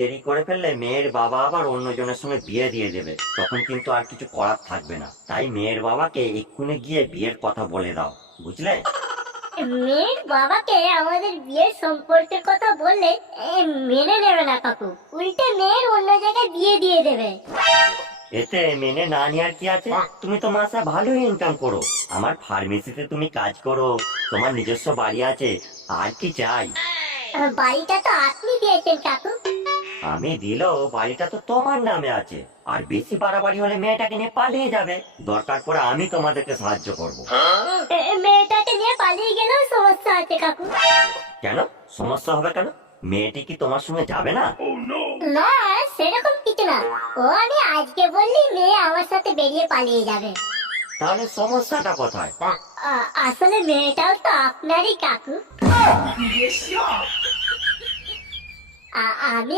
দেরি করে ফেললে মেয়ের বাবা আবার অন্যজনের সঙ্গে বিয়ে দিয়ে দেবে, তখন কিন্তু আর কিছু করার থাকবে না। তাই মেয়ের বাবাকে এক্ষুনি গিয়ে বিয়ের কথা বলে দাও, বুঝলে? মেয়ের বাবাকে আমাদের বিয়ের সম্পর্কের কথা বললে মেনে নেবে না কাকু, উল্টে মেয়ের অন্য জায়গায় বিয়ে দিয়ে দেবে। এতে মেনে না নেওয়ার কি আছে? তুমি তো মাসে ভালোই ইনকাম করো, আমার ফার্মেসিতে তুমি কাজ করো, তোমার নিজস্ব বাড়ি আছে, আর কি চাই? বাড়িটা তো আপনি দিয়েছেন কাকু। আমি দিলেও বাড়িটা তো তোমার নামে আছে, আর বেশি বাড়াবাড়ি হলে মেয়েটাকে নিয়ে পালিয়ে যাবে, দরকার পড়ে আমি তোমাদেরকে সাহায্য করব। মেয়েটাকে নিয়ে পালিয়ে গেলেও সমস্যা আছে কাকু। কেন সমস্যা হবে কেন? মেয়েটি কি তোমার সঙ্গে যাবে না? না, সেরকম কিছু না। ও আমি আজকে বললি মেয়ে আমার সাথে বেরিয়ে পালিয়ে যাবে। তাহলে সমস্যাটা কোথায়? আসলে মেয়েটাও তো আপনারই কাকু। আমি